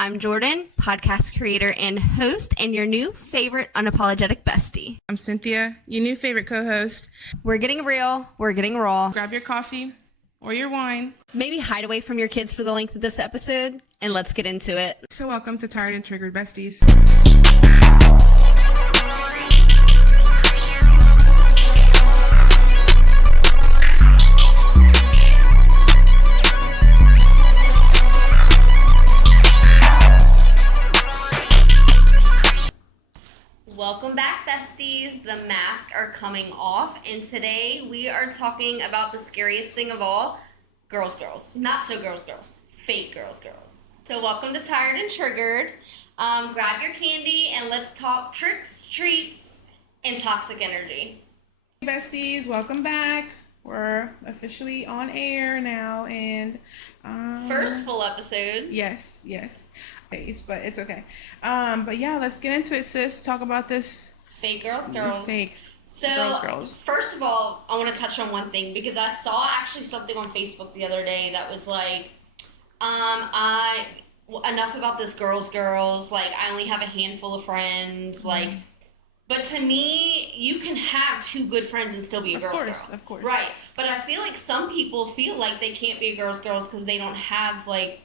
I'm Jordan, podcast creator and host, and your new favorite unapologetic bestie. I'm Cynthia, your new favorite co-host. We're getting real. We're getting raw. Grab your coffee or your wine. Maybe hide away from your kids for the length of this episode, and let's get into it. So welcome to Tired and Triggered Besties. Welcome back, besties. The masks are coming off, and today we are talking about the scariest thing of all, girls. Not so girls. Fake girls. So welcome to Tired and Triggered. Grab your candy and let's talk tricks, treats, and toxic energy. Hey besties, welcome back. We're officially on air now, and first full episode. Yes. But it's okay. But yeah, let's get into it, sis. Talk about this. Fake girls. Fakes. So, girls. First of all, I want to touch on one thing because I saw actually something on Facebook the other day that was like, enough about this girls. Like, I only have a handful of friends. Like, but to me, you can have two good friends and still be a girl. Of course. Right. But I feel like some people feel like they can't be a girls because they don't have like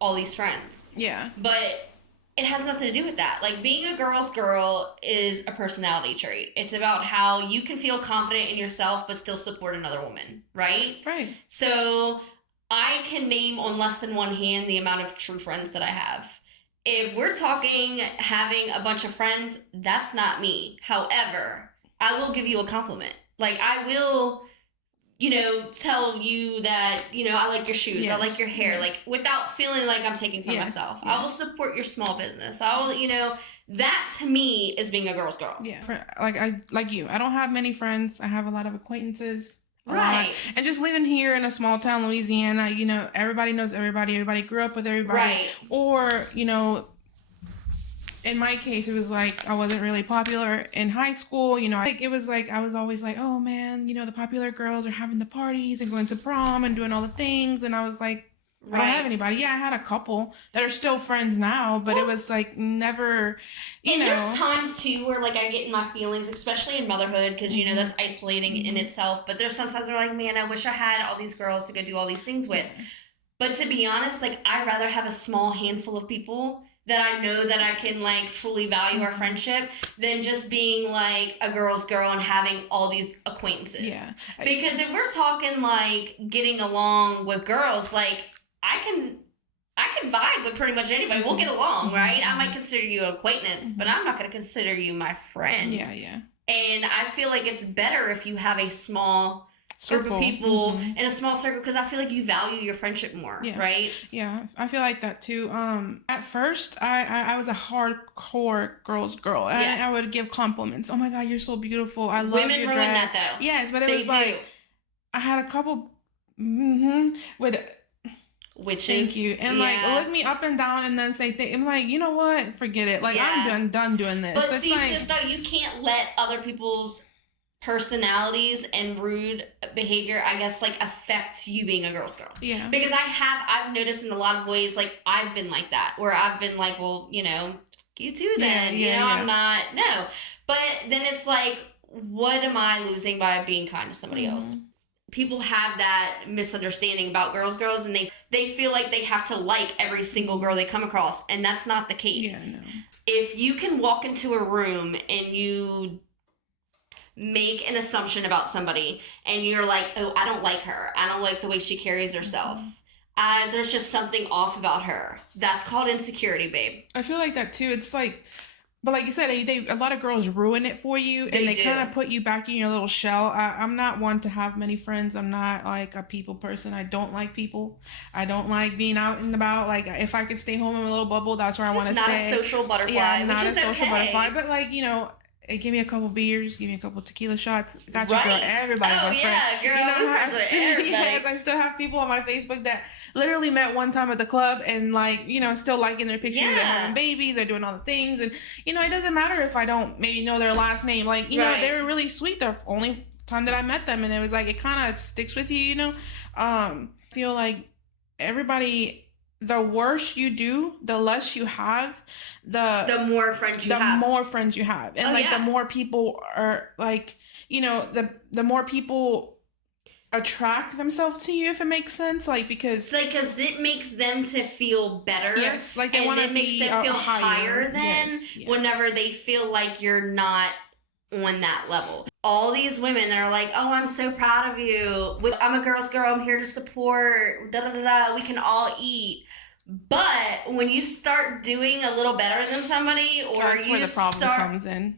all these friends. Yeah. But it has nothing to do with that. Like, being a girl's girl is a personality trait. It's about how you can feel confident in yourself but still support another woman, right? Right. So I can name on less than one hand the amount of true friends that I have. If we're talking having a bunch of friends, that's not me. However, I will give you a compliment. Like, I will, tell you that, I like your shoes, I like your hair, like, without feeling like I'm taking from myself. Yes. I will support your small business. I will, that to me is being a girl's girl. Yeah. Like you. I don't have many friends. I have a lot of acquaintances. Right. And just living here in a small town, Louisiana, everybody knows everybody. Everybody grew up with everybody. Right. Or, in my case, it was like I wasn't really popular in high school. It was like I was always like, oh man, the popular girls are having the parties and going to prom and doing all the things. And I was like, I don't have anybody. Yeah, I had a couple that are still friends now, but it was like never, And there's times too where like I get in my feelings, especially in motherhood, because that's isolating in itself. But there's sometimes where like, man, I wish I had all these girls to go do all these things with. But to be honest, like, I'd rather have a small handful of people that I know that I can like truly value our friendship than just being like a girl's girl and having all these acquaintances. Yeah. Because if we're talking like getting along with girls, like I can vibe with pretty much anybody. We'll get along, right? I might consider you an acquaintance, but I'm not going to consider you my friend. Yeah. And I feel like it's better if you have a small group of people in a small circle, because I feel like you value your friendship more, right? Yeah, I feel like that too. At first, I was a hardcore girl's girl. I would give compliments. Oh my God, you're so beautiful. I love Women your ruin dress. that though. Yes, but it was like I had a couple with witches. Thank you. And like look me up and down and then say I'm like, you know what? Forget it. Like I'm done doing this. But so see, sis, though, you can't let other people's personalities and rude behavior, I guess, like affect you being a girl's girl. Yeah. Because I've noticed in a lot of ways, like I've been like that, where I've been like, well, you too then, I'm not, no. But then it's like, what am I losing by being kind to somebody else? People have that misunderstanding about girls, and they feel like they have to like every single girl they come across, and that's not the case. Yeah, no. If you can walk into a room and you make an assumption about somebody and you're like, oh, I don't like her, I don't like the way she carries herself, there's just something off about her, that's called insecurity, babe. I feel like that too. It's like, but like you said, a lot of girls ruin it for you, and they kind of put you back in your little shell. I'm not one to have many friends. I'm not like a people person. I don't like people. I don't like being out and about. Like, if I could stay home in a little bubble, that's where I want to stay. Not a social butterfly. Yeah, not which a is social okay. butterfly. But like, give me a couple beers, give me a couple tequila shots. Got you, girl. Everybody's my friend. Girl, I'm friends with everybody. Yes, I still have people on my Facebook that literally met one time at the club and like, still liking their pictures. They're having babies, they're doing all the things. And, it doesn't matter if I don't maybe know their last name. Like, they were really sweet the only time that I met them. And it was like, it kind of sticks with you, I feel like everybody the worse you do, the less you have, the more friends you have. The more friends you have. And the more people are like, the more people attract themselves to you, if it makes sense, because it makes them to feel better. Yes, they want to makes them feel higher than whenever they feel like you're not on that level. All these women that are like, oh, I'm so proud of you. I'm a girl's girl. I'm here to support. Da da da da. We can all eat. But when you start doing a little better than somebody, or that's where the problem comes in.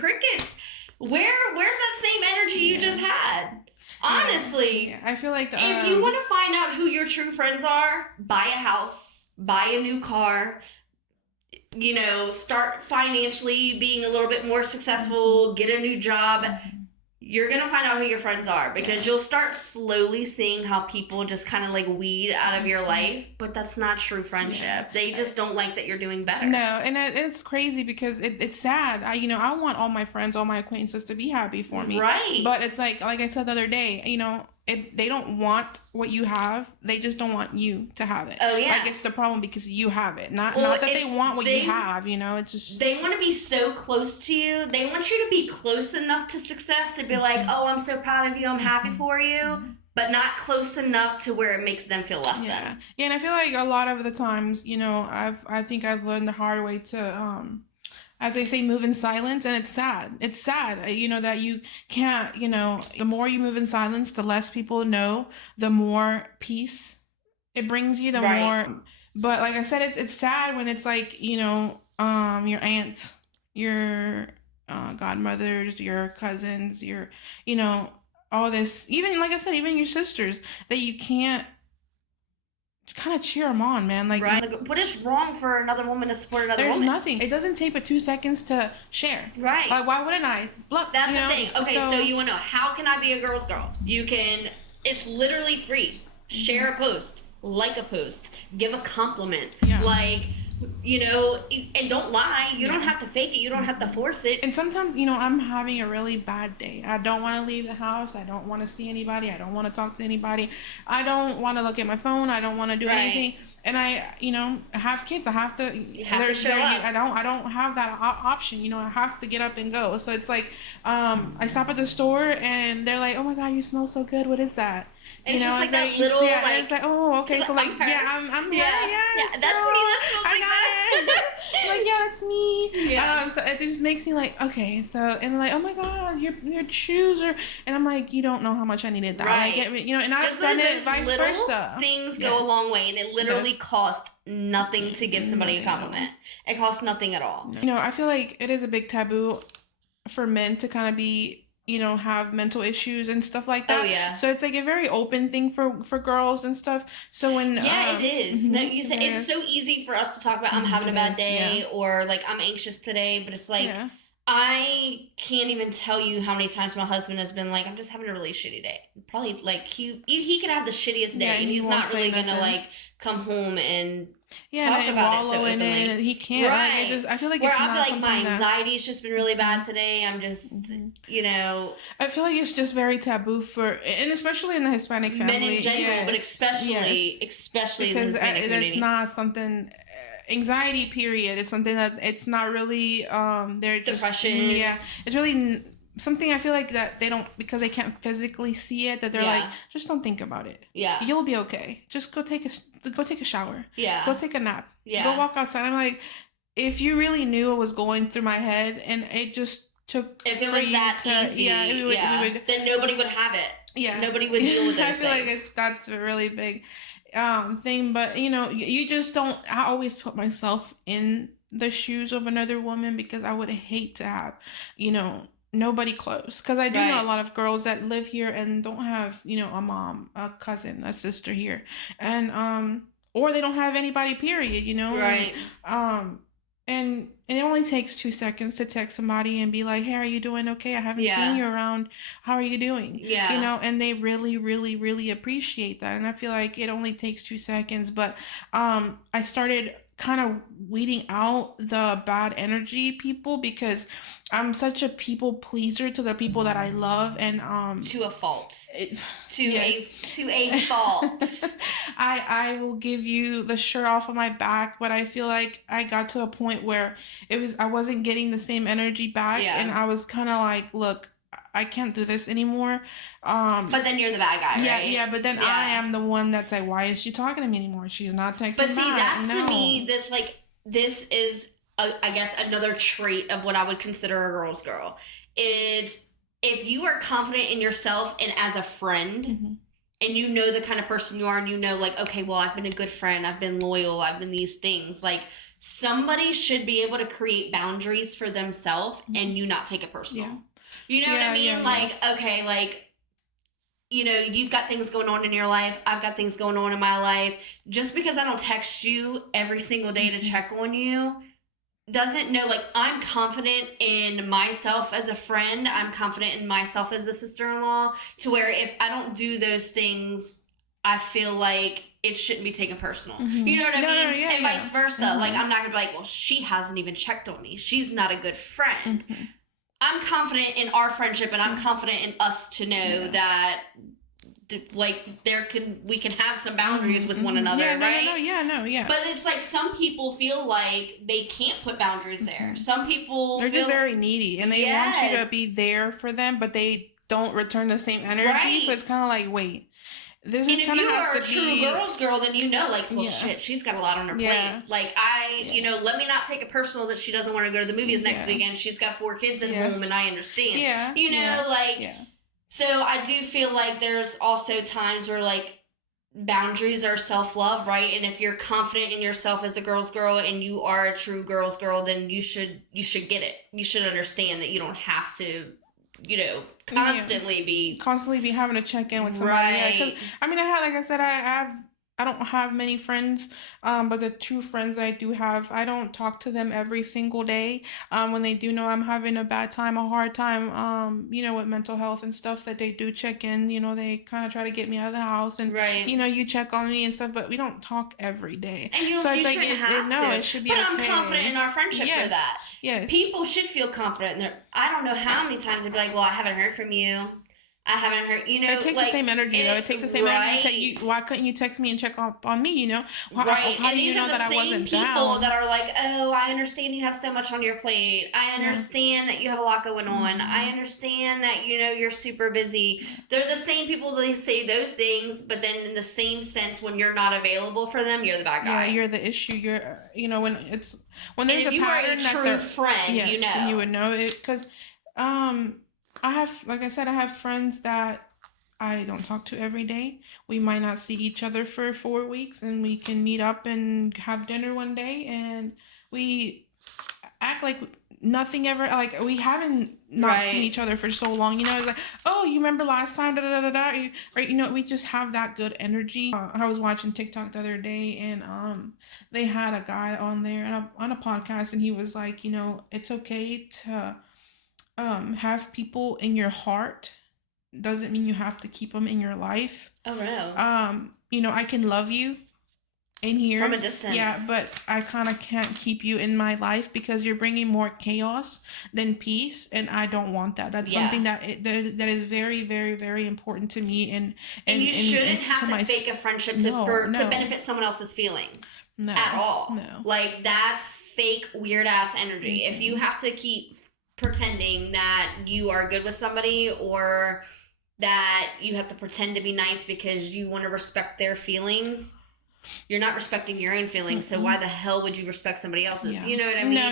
Crickets. Where's that same energy you just had? Honestly, I feel like if you want to find out who your true friends are, buy a house, buy a new car. Start financially being a little bit more successful, get a new job. You're going to find out who your friends are, because you'll start slowly seeing how people just kind of weed out of your life, but that's not true friendship. Yeah. They just don't like that you're doing better. No, and it's crazy because it's sad. I want all my friends, all my acquaintances to be happy for me. Right. But it's like I said the other day, they don't want what you have. They just don't want you to have it. Oh yeah. It's the problem because you have it. Not that they want what you have. It's just they want to be so close to you. They want you to be close enough to success to be like, oh, I'm so proud of you. I'm happy for you. But not close enough to where it makes them feel less than. Yeah, and I feel like a lot of the times, I think I've learned the hard way to as they say, move in silence. And it's sad. It's sad, that you can't, the more you move in silence, the less people know, the more peace it brings you, the more. But like I said, it's sad when it's your aunts, your godmothers, your cousins, your, all this, even like I said, even your sisters, that you can't kind of cheer them on, man. What is wrong for another woman to support another woman? There's nothing. It doesn't take but 2 seconds to share. Right. Why wouldn't I? That's the thing. Okay, so you want to know, how can I be a girl's girl? You can, it's literally free. Share a post, like a post, give a compliment. Yeah. And don't lie. You don't have to fake it. You don't have to force it. And sometimes, I'm having a really bad day. I don't want to leave the house. I don't want to see anybody. I don't want to talk to anybody. I don't want to look at my phone. I don't want to do anything. And I have kids. I have to. You have to show up. I don't have that option. I have to get up and go. So it's like, I stop at the store and they're like, "Oh my God, you smell so good. What is that?" And it's just like that little, and it's like, oh, okay, so I'm here. Yeah, yes, that's me. That smells like that. That's me. Yeah. So it just makes me like, okay, so, and oh my God, your shoes are, and I'm like, you don't know how much I needed that. Right. And I've done it vice versa. Things go a long way, and it literally costs nothing to give somebody a compliment. It costs nothing at all. I feel like it is a big taboo for men to kind of be, have mental issues and stuff like that. Oh, yeah. So it's like a very open thing for girls and stuff. So when... Yeah, it is. No, you say it's so easy for us to talk about, I'm having a bad day, or I'm anxious today, but it's like... Yeah. I can't even tell you how many times my husband has been like, I'm just having a really shitty day. Probably he could have the shittiest day, and he's not really gonna come home and talk about it so openly. And he can't. Right. I feel like where it's I'm not like, my anxiety's just been really bad today. I'm just I feel like it's just very taboo and especially in the Hispanic family, men in general, but especially in the Hispanic community. That's not something. Anxiety period is something that it's not really they're just depression. Yeah, it's really something I feel like that they don't, because they can't physically see it, that they're like, just don't think about it. Yeah, you'll be okay. Just go take a shower. Yeah, go take a nap. Yeah, go walk outside. I'm like, if you really knew what was going through my head and it just took, if it was that easy, then nobody would have it. Yeah, nobody would deal with those I feel things. like that's a really big thing, but you just don't. I always put myself in the shoes of another woman, because I would hate to have nobody close, because I do know a lot of girls that live here and don't have a mom, a cousin, a sister here, and or they don't have anybody, period, right. And it only takes 2 seconds to text somebody and be like, hey, are you doing okay? I haven't seen you around. How are you doing? Yeah. And they really, really, really appreciate that. And I feel like it only takes 2 seconds. But I started kind of weeding out the bad energy people, because I'm such a people pleaser to the people that I love, and to a fault. To a yes. fault. I will give you the shirt off of my back, but I feel like I got to a point where I wasn't getting the same energy back, and I was kind of like, look, I can't do this anymore. But then you're the bad guy, right? Yeah, but then I am the one that's like, why is she talking to me anymore? She's not texting But see, back. that's to me, this is, I guess, another trait of what I would consider a girl's girl. Is if you are confident in yourself and as a friend, and you know the kind of person you are, and you know, like, okay, well, I've been a good friend, I've been loyal, I've been these things, like, somebody should be able to create boundaries for themselves and you not take it personal. Yeah. You know what I mean? Like, okay, like, you know, you've got things going on in your life. I've got things going on in my life. Just because I don't text you every single day to check on you doesn't know, like, I'm confident in myself as a friend. I'm confident in myself as the sister-in-law, to where if I don't do those things, I feel like it shouldn't be taken personal. You know what I mean? And vice versa. Like, I'm not going to be like, well, she hasn't even checked on me. She's not a good friend. I'm confident in our friendship, and I'm confident in us to know that, like, we can have some boundaries with one another, right? But it's like some people feel like they can't put boundaries there. Some people they're just very needy, and they want you to be there for them, but they don't return the same energy. So it's kind of like, wait. This is kind of has to be. If you are a true girl's girl, then you know, like, well, shit, she's got a lot on her plate. Like, you know, let me not take it personal that she doesn't want to go to the movies next weekend. She's got 4 kids at home, and I understand. You know, like, so I do feel like there's also times where, like, boundaries are self-love, right? And if you're confident in yourself as a girl's girl and you are a true girl's girl, then you should get it. You should understand that you don't have to, you know, constantly be having to check in with somebody. Right. I mean, I don't have many friends, but the 2 friends I do have, I don't talk to them every single day. When they do know I'm having a bad time, a hard time, you know, with mental health and stuff, that they do check in. You know, they kind of try to get me out of the house, and you know, you check on me and stuff, but we don't talk every day. And you shouldn't have to. It should be okay. But I'm confident in our friendship for that. Yes. People should feel confident in their. I don't know how many times they'd be like, well, I haven't heard from you. I haven't heard, you know. It takes the same energy, though. It takes the same energy. Why couldn't you text me and check up on me, you know? How do you know that I wasn't down? People that are like, oh, I understand you have so much on your plate. I understand that you have a lot going on. I understand that, you know, you're super busy. They're the same people that say those things, but then in the same sense, when you're not available for them, you're the bad guy. Yeah, you're the issue. You're, you know, when there's a pattern, you are a true friend, you know. You would know it, because, I have friends that I don't talk to every day. We might not see each other for 4 weeks, and we can meet up and have dinner one day, and we act like nothing ever, like, we haven't not seen each other for so long, you know. It's like, oh, you remember last time, right? You know, we just have that good energy. I was watching TikTok the other day, and they had a guy on there and on a podcast, and he was like, you know, it's okay to have people in your heart. Doesn't mean you have to keep them in your life. Oh, no. You know, I can love you in here from a distance. Yeah, but I kind of can't keep you in my life because you're bringing more chaos than peace, and I don't want that. That's something that is very, very, very important to me. And you shouldn't have to fake a friendship to benefit someone else's feelings at all. No, like, that's fake, weird ass energy. If you have to keep pretending that you are good with somebody, or that you have to pretend to be nice because you want to respect their feelings, you're not respecting your own feelings. So why the hell would you respect somebody else's? You know what I mean? No,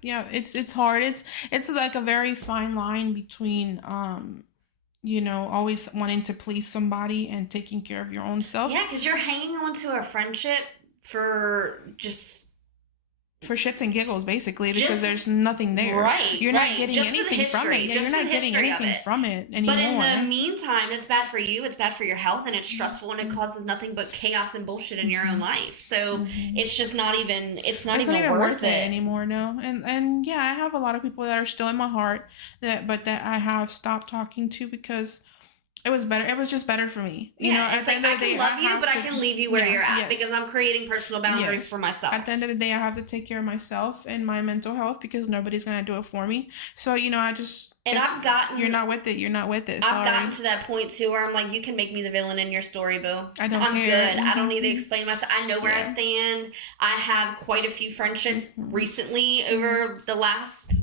yeah. It's hard. It's like a very fine line between you know, always wanting to please somebody and taking care of your own self. Yeah, because you're hanging on to a friendship for shits and giggles, basically, because there's nothing there. Right. You're not getting anything from it. You're not getting anything from it anymore. But in the meantime, it's bad for you, it's bad for your health, and it's stressful, and it causes nothing but chaos and bullshit in your own life. So it's just not even, it's not even worth it anymore, no. And yeah, I have a lot of people that are still in my heart that I have stopped talking to because It was better. It was just better for me. You yeah, know, it's like I can love you, but I can leave you where you're at because I'm creating personal boundaries for myself. At the end of the day, I have to take care of myself and my mental health because nobody's gonna do it for me. So you know, I just I've gotten you're not with it. You're not with it. I've gotten to that point too where I'm like, you can make me the villain in your story, boo. I'm good. I don't need to explain myself. I know where I stand. I have quite a few friendships recently over the last,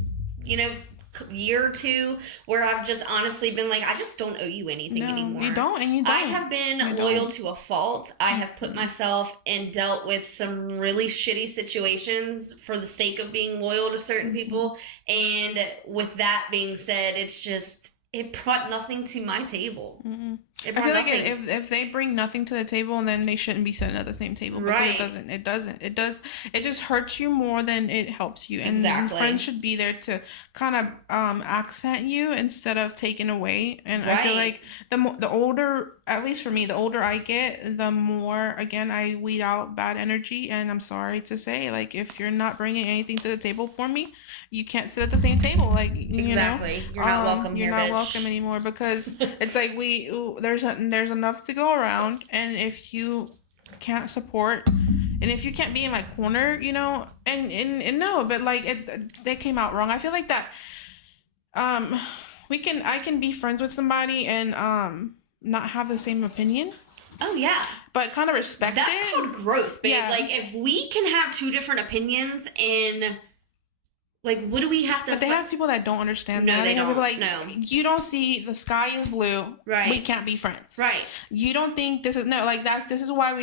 year or two where I've just honestly been like, I just don't owe you anything anymore. You don't, and you don't. I have been loyal to a fault. I have put myself and dealt with some really shitty situations for the sake of being loyal to certain people. And with that being said, it's just, it brought nothing to my table. I feel like if they bring nothing to the table, then they shouldn't be sitting at the same table. Because it doesn't. It just hurts you more than it helps you. And friends should be there to kind of accent you instead of taking away. And I feel like the older, at least for me, the older I get, the more, again, I weed out bad energy. And I'm sorry to say, like, if you're not bringing anything to the table for me, you can't sit at the same table. Like, you know, you're not welcome here, you're not welcome anymore, because it's like there's enough to go around, and if you can't support, and if you can't be in my corner, you know, and no, but like they came out wrong. I feel like that I can be friends with somebody and not have the same opinion. Oh yeah, but kind of respect That's it. That's called growth, babe. Yeah. Like if we can have two different opinions and like, what do we have to... But they have people that don't understand that. No, they don't. Like, no. You don't see the sky is blue. Right. We can't be friends. Right. You don't think this is... No, like, this is why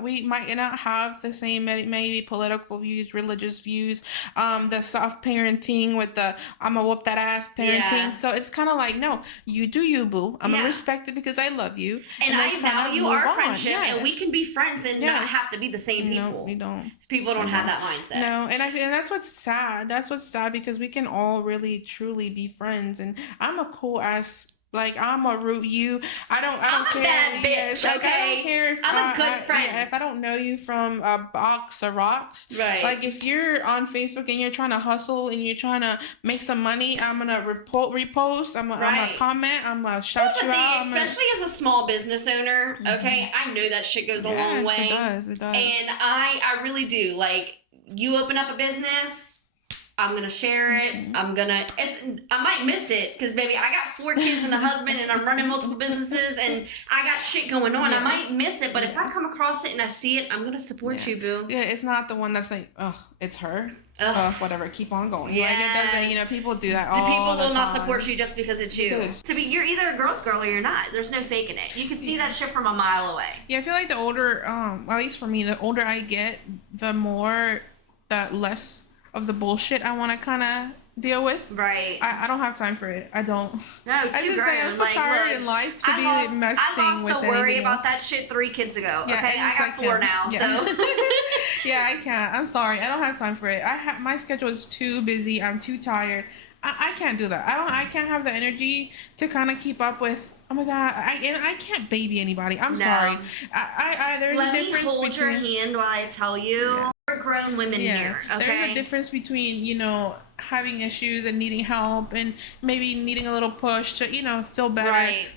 we might not have the same, maybe political views, religious views, the soft parenting with the, I'm gonna whoop that ass parenting. Yeah. So it's kind of like, no, you do you, boo. I'm gonna respect it because I love you. And I value our friendship, and we can be friends and not have to be the same people. No, we don't. People don't have that mindset. No, and that's what's sad. That's what's sad, because we can all really truly be friends, and I'm a cool ass, like, I'm a root you. I don't care. I'm a bad bitch, okay? I don't care if I'm a good friend. If I don't know you from a box of rocks. Right. Like, if you're on Facebook and you're trying to hustle and you're trying to make some money, I'm gonna repost. I'm gonna comment. I'm gonna shout you out. Especially as a small business owner, okay? I know that shit goes a long way. It does. And I really do. Like, you open up a business, I'm gonna share it. I might miss it because, baby, I got 4 kids and a husband, and I'm running multiple businesses, and I got shit going on. Yes. I might miss it, but if I come across it and I see it, I'm gonna support you, boo. Yeah, it's not the one that's like, oh, it's her. Whatever, keep on going. Yeah, like, it doesn't. You know, people do that all the people will time. not support you just because it's you. You're either a girl's girl or you're not. There's no faking it. You can see that shit from a mile away. Yeah, I feel like the older, at least for me, the older I get, the less of the bullshit I want to kind of deal with. Right. I don't have time for it. I don't. No, I'm so tired in life to be messing with anything. I lost the worry about that shit 3 kids ago. Yeah, okay, I got 4 now, so. Yeah, I can't. I'm sorry. I don't have time for it. My schedule is too busy. I'm too tired. I can't do that. I can't have the energy to kind of keep up with. Oh my God, I can't baby anybody. I'm sorry. There's a difference. Let me hold your hand while I tell you. Yeah. We're grown women here, okay? There's a difference between, you know, having issues and needing help and maybe needing a little push to, you know, feel better. Right.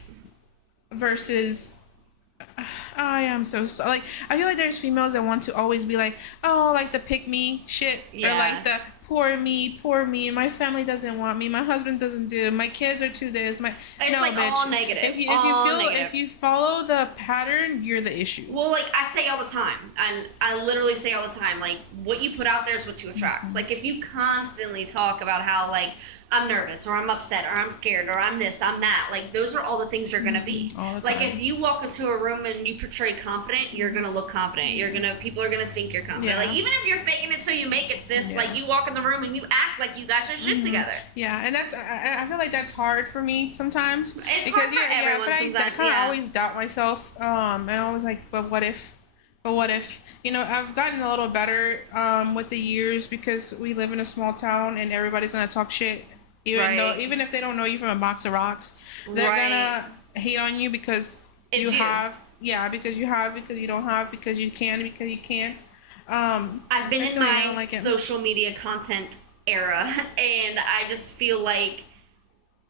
Versus, I am so sorry. Like, I feel like there's females that want to always be like, oh, like the pick me shit. Yes. Or like the poor me, my family doesn't want me, my husband doesn't do it, my kids are too this, it's like bitch. All negative. If you follow the pattern, you're the issue. Well, like I say all the time, and I literally say all the time, like, what you put out there is what you attract. Mm-hmm. Like, if you constantly talk about how, like, I'm nervous, or I'm upset, or I'm scared, or I'm this, I'm that, like, those are all the things you're gonna be. Like, if you walk into a room and you portray confident, you're gonna look confident. People are gonna think you're confident. Yeah. Like, even if you're faking it till you make it, sis, like, you walk in the room and you act like you got your shit together. Yeah, and that's, I feel like that's hard for me sometimes. It's because hard for everyone sometimes. I kind of always doubt myself, and I was like, but what if, you know, I've gotten a little better with the years, because we live in a small town and everybody's gonna talk shit. Even if they don't know you from a box of rocks, they're gonna hate on you because because you don't have, because you can, because you can't. I've been in my social media content era, and I just feel like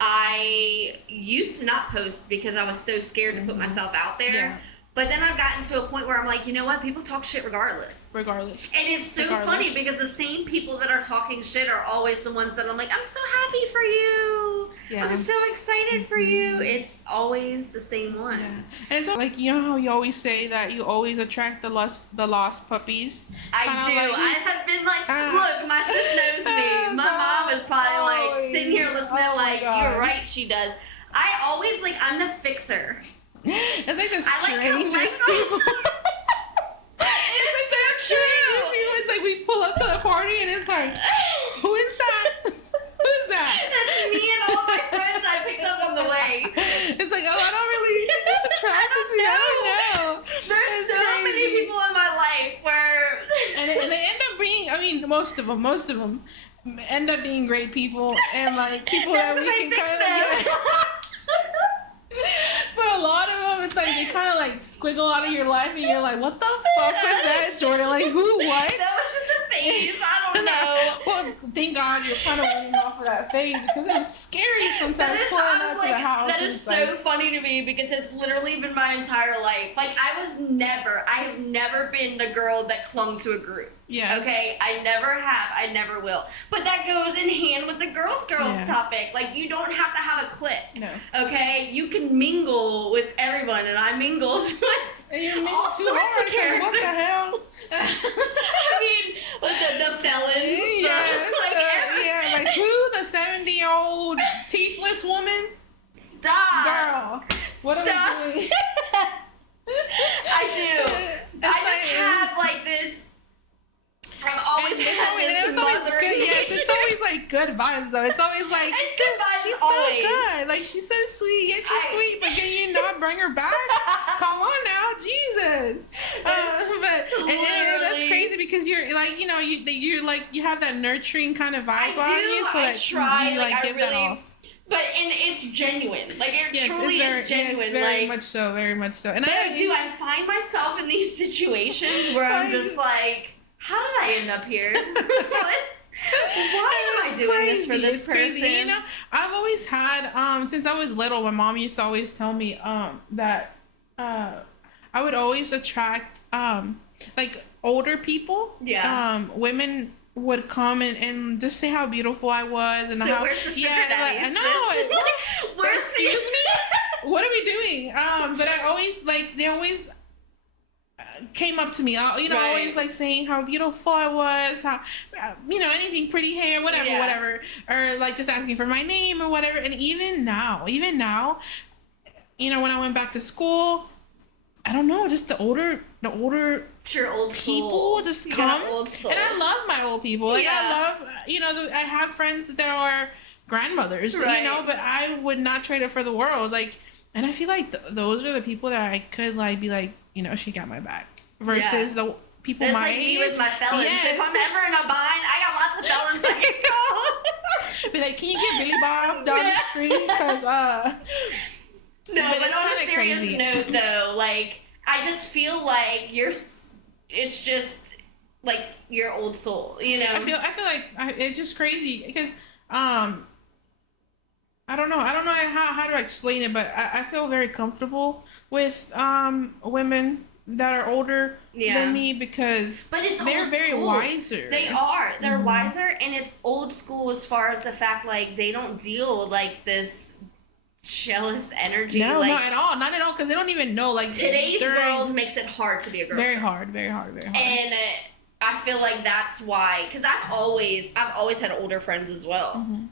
I used to not post because I was so scared to put myself out there. Yeah. But then I've gotten to a point where I'm like, you know what? People talk shit regardless. And it's so funny because the same people that are talking shit are always the ones that I'm like, I'm so happy for you. Yeah. I'm so excited for you. It's always the same ones. Yeah. And so, like, you know how you always say that you always attract the lost puppies? I do. Like, I have been like, look, my sis knows me. My mom is probably like sitting here listening you're right, she does. I always, like, I'm the fixer. It's like the strangest people. It's so true. It's like we pull up to the party and it's like, who is that? Who's that? That's me and all my friends I picked up on the way. It's like, oh, I don't really, she's just attracted to me. I don't know. There's so many people in my life where... and they end up being, I mean, most of them end up being great people and like people that we can kind of... But a lot of them, it's like they kind of like squiggle out of your life, and you're like, "What the fuck was that, Jordan? Like, who? What?" That was just a phase. I don't know. Well, thank God you're kind of running off of that phase because it was scary sometimes pulling out to the house. That is so funny to me because it's literally been my entire life. Like, I have never been the girl that clung to a group. Yeah. Okay? I never have. I never will. But that goes in hand with the girls topic. Like, you don't have to have a clique. No. Okay? You can mingle with everyone, and I mingle with all sorts of characters. What the hell? I mean, like the felons. Yeah, like who? The 70-year-old teethless woman? Stop. Girl. What are we doing? I do. I just have like this... I've always had this mothering. It's always like good vibes though. It's always like she's so good. Like she's so sweet. Yeah, she's sweet, but can you not bring her back? Come on now, Jesus. But that's crazy because you're like you're like you have that nurturing kind of vibe on you. So I try. You like give that off. But it's genuine. Like it truly is genuine. Yes, very much so. Very much so. And I find myself in these situations where I'm just like, how did I end up here? Why am I doing this for this person? Crazy. You know, I've always had, since I was little, my mom used to always tell me that I would always attract like older people. Yeah. Women would come and just say how beautiful I was and so how where's the sugar daddy? I know. Where's excuse me? What are we doing? But I always they always came up to me, always like saying how beautiful I was, how anything, pretty hair, whatever, or like just asking for my name or whatever. And even now, when I went back to school, I don't know, just the older sure, old people just come, old soul. And I love my old people. Like I love, I have friends that are grandmothers, right. But I would not trade it for the world. Like, and I feel like those are the people that I could like be like, she got my back. Versus the people that's my like age. Me with my felons. Yes. If I'm ever in a bind, I got lots of felons I can call. Be like, can you get Billy Bob down the street? Because no, but on a serious note, though, like I just feel like it's just like your old soul, I feel like it's just crazy because I don't know how to explain it, but I feel very comfortable with women that are older than me because they're very wiser. They are. They're wiser, and it's old school as far as the fact like they don't deal with like this jealous energy. No, not at all, because they don't even know. Like today's world makes it hard to be a girl. Very hard. And I feel like that's why, because I've always had older friends as well. Mm-hmm.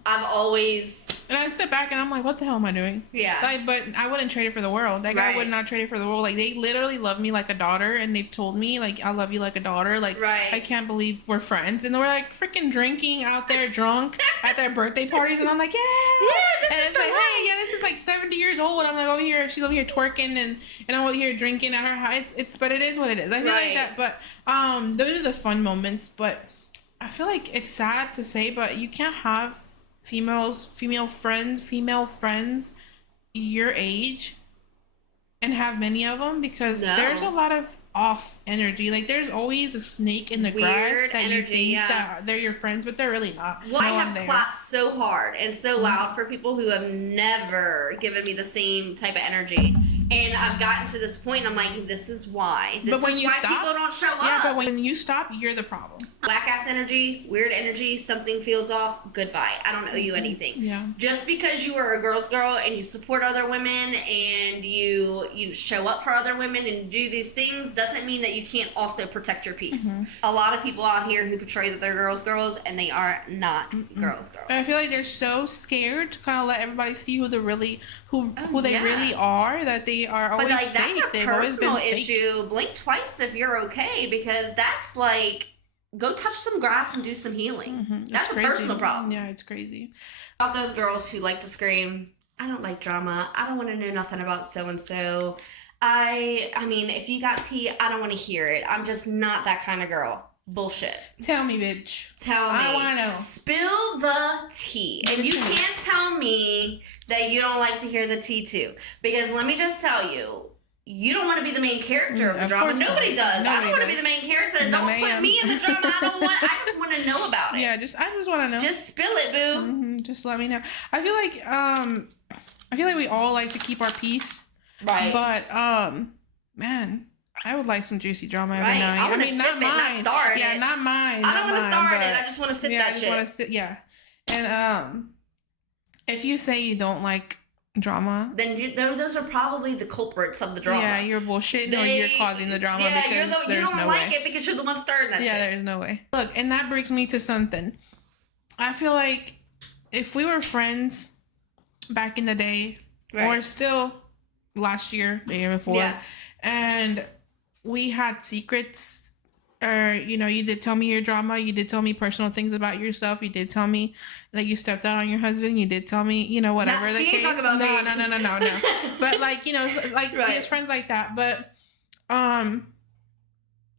And I sit back and I'm like, what the hell am I doing? Yeah. But I wouldn't trade it for the world. That guy would not trade it for the world. Like they literally love me like a daughter, and they've told me like I love you like a daughter. Like I can't believe we're friends, and we're like freaking drinking out there drunk at their birthday parties, and I'm like, this is like, hey, this is like 70 years old, and I'm like over here, she's over here twerking, and I'm over here drinking at her house. But it is what it is. I feel like that, but those are the fun moments. But I feel like it's sad to say, but you can't have female friends your age and have many of them because there's a lot of off energy. Like there's always a snake in the grass that you think that they're your friends, but they're really not. Well, I have clapped so hard and so loud for people who have never given me the same type of energy. And I've gotten to this point, I'm like, this is why. This is why people don't show up. Yeah, but when you stop, you're the problem. Whack-ass energy, weird energy, something feels off, goodbye. I don't owe you anything. Yeah. Just because you are a girl's girl and you support other women and you show up for other women and do these things doesn't mean that you can't also protect your peace. A lot of people out here who portray that they're girls, and they are not girls. And I feel like they're so scared to kind of let everybody see who they really are, that they are always fake. But like, that's a personal issue. Blink twice if you're okay, because that's like, go touch some grass and do some healing. That's a personal problem. Yeah, it's crazy. About those girls who like to scream, I don't like drama. I don't want to know nothing about so-and-so. I mean, if you got tea, I don't want to hear it. I'm just not that kind of girl. Bullshit. Tell me, bitch. Tell me. I want to know. Spill the tea. And you can't tell me that you don't like to hear the tea too. Because let me just tell you, you don't want to be the main character of the drama. Nobody does. I don't want to be the main character. Don't put me in the drama. I just want to know about it. Yeah, I just want to know. Just spill it, boo. Just let me know. I feel like we all like to keep our peace. Right. But man, I would like some juicy drama every night. I mean, not mine. Not start it. Yeah, not mine. I don't want to start it. I just want to sip that shit. I just want to sit. Yeah. And if you say you don't like drama, then those are probably the culprits of the drama. Yeah, you're bullshitting or you're causing the drama because there's you don't no like way. it because you're the one starting that shit. Yeah, there's no way. Look, and that brings me to something. I feel like if we were friends back in the day, or still last year, the year before, and we had secrets, or you did tell me your drama, you did tell me personal things about yourself, you did tell me that you stepped out on your husband, you did tell me, whatever the case. Talking about me. No. But like, like as friends like that. But and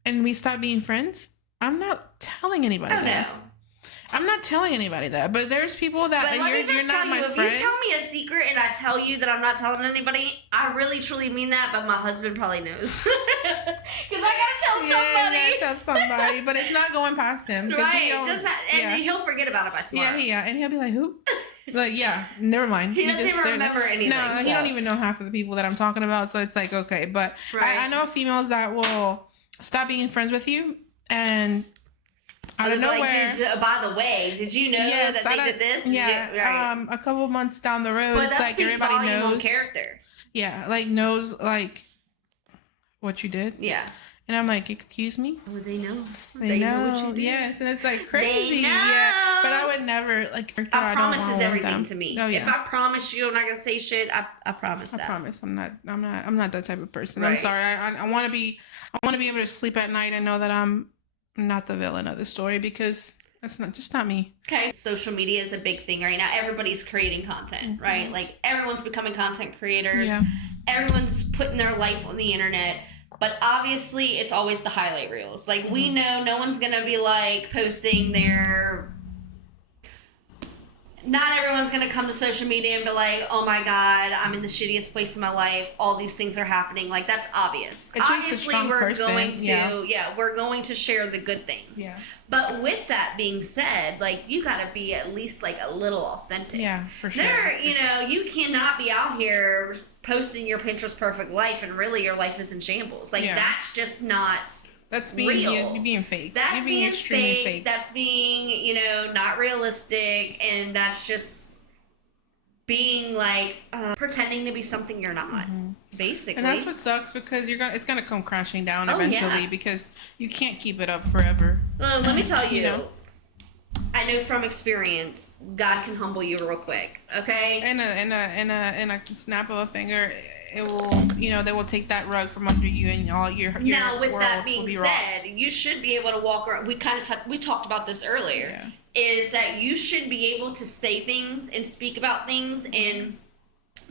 we stopped being friends. I'm not telling anybody that. No. I'm not telling anybody that, but there's people that you're not my friend. If you tell me a secret and I tell you that I'm not telling anybody, I really truly mean that, but my husband probably knows. Because I gotta tell somebody. Yeah, tell somebody, but it's not going past him. Right. And he'll forget about it by tomorrow. Yeah, and he'll be like, who? Like, yeah, never mind. He doesn't even remember anything. No, he don't even know half of the people that I'm talking about, so it's like, okay. But I know females that will stop being friends with you, and out of nowhere. Like, by the way, did you know that they did this? Yeah. A couple months down the road, it's like everybody knows character. Yeah, like knows like what you did. Yeah. And I'm like, excuse me? Oh, they know. They know what you did. Yes, and it's like crazy. They know. Yeah. But I would never like. A promise is everything to me. Oh, yeah. If I promise you I'm not gonna say shit, I promise that. I promise. I'm not that type of person. Right. I'm sorry. I want to be able to sleep at night and know that I'm not the villain of the story, because that's not me. Okay. Social media is a big thing right now. Everybody's creating content, right? Like everyone's becoming content creators. Yeah. Everyone's putting their life on the internet. But obviously, it's always the highlight reels. Like, we know no one's going to be, like, posting their... Not everyone's going to come to social media and be like, oh, my God, I'm in the shittiest place in my life. All these things are happening. Like, that's obvious. It Obviously, we're going to... we're going to share the good things. Yeah. But with that being said, like, you got to be at least, like, a little authentic. Yeah, for sure. You cannot be out here posting your Pinterest perfect life and really your life is in shambles. Like, that's just not real. You're being fake. That's being extremely fake. That's being, not realistic. And that's just being, like, pretending to be something you're not, basically. And that's what sucks, because it's gonna come crashing down eventually, because you can't keep it up forever. Well, let me tell you. I know from experience, God can humble you real quick. Okay. In a snap of a finger, it will. They will take that rug from under you, and all your now. With world that being said, rocked. You should be able to walk around. We talked about this earlier. Yeah. Is that you should be able to say things and speak about things and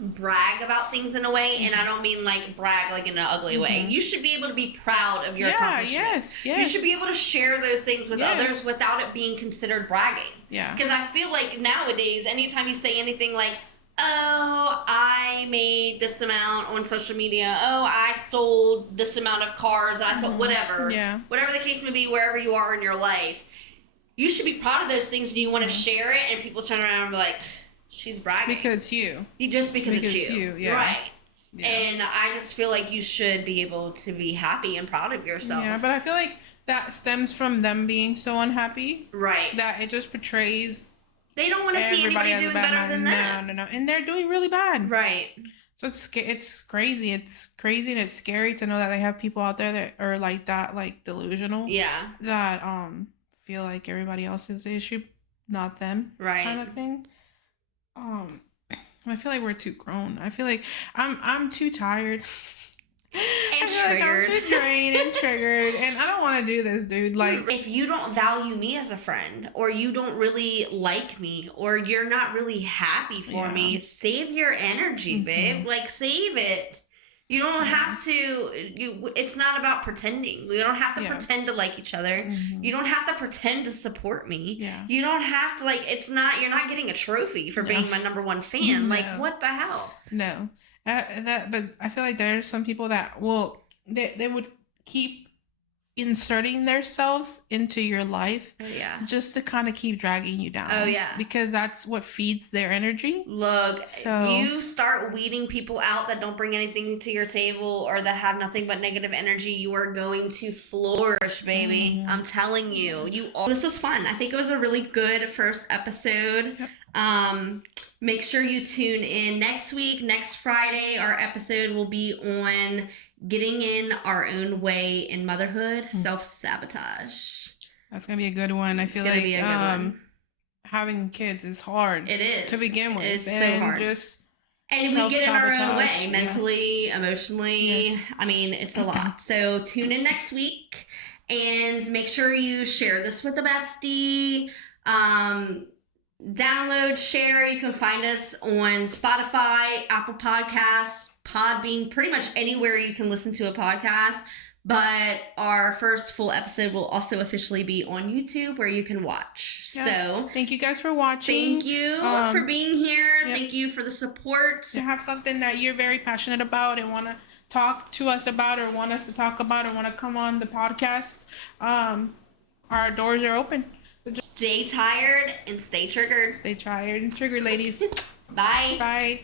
brag about things in a way, and I don't mean like brag like in an ugly way. You should be able to be proud of your accomplishments. Yes. You should be able to share those things with others without it being considered bragging. Yeah. Because I feel like nowadays, anytime you say anything like, oh, I made this amount on social media. Oh, I sold this amount of cars. I sold whatever. Yeah. Whatever the case may be, wherever you are in your life, you should be proud of those things, and you want to share it, and people turn around and be like, she's bragging. Because it's you. Just because it's you. Yeah. Right. Yeah. And I just feel like you should be able to be happy and proud of yourself. Yeah, but I feel like that stems from them being so unhappy. Right. That it just portrays... They don't want to see anybody doing better than them. No. And they're doing really bad. Right. So it's crazy. It's crazy and it's scary to know that they have people out there that are like that, like delusional. Yeah. That feel like everybody else is the issue, not them. Right. Kind of thing. I feel like we're too grown. I feel like I'm too tired. And triggered. Like I'm too drained and triggered, and I don't want to do this, dude. Like, if you don't value me as a friend, or you don't really like me, or you're not really happy for me, save your energy, babe. Like, save it. You don't have to. It's not about pretending. We don't have to pretend to like each other. You don't have to pretend to support me. Yeah. You don't have to, like. It's not. You're not getting a trophy for being my number one fan. Like, what the hell? No. But I feel like there's some people that they would keep inserting themselves into your life just to kind of keep dragging you down. Because that's what feeds their energy. Look, you start weeding people out that don't bring anything to your table or that have nothing but negative energy, you are going to flourish, baby. I'm telling you. This was fun. I think it was a really good first episode. Make sure you tune in next week. Next Friday, our episode will be on getting in our own way in motherhood, self-sabotage. That's going to be a good one. I feel like having kids is hard. It is. To begin with. It is so hard. And we get in our own way, mentally, emotionally. Yes. I mean, it's a lot. So tune in next week and make sure you share this with a bestie. Download, share. You can find us on Spotify, Apple Podcasts, Podbean, pretty much anywhere you can listen to a podcast. But our first full episode will also officially be on YouTube where you can watch. Yeah. So thank you guys for watching. Thank you for being here. Yep. Thank you for the support. If you have something that you're very passionate about and want to talk to us about or want us to talk about or want to come on the podcast, our doors are open. Stay tired and stay triggered. Stay tired and triggered, ladies. Bye. Bye.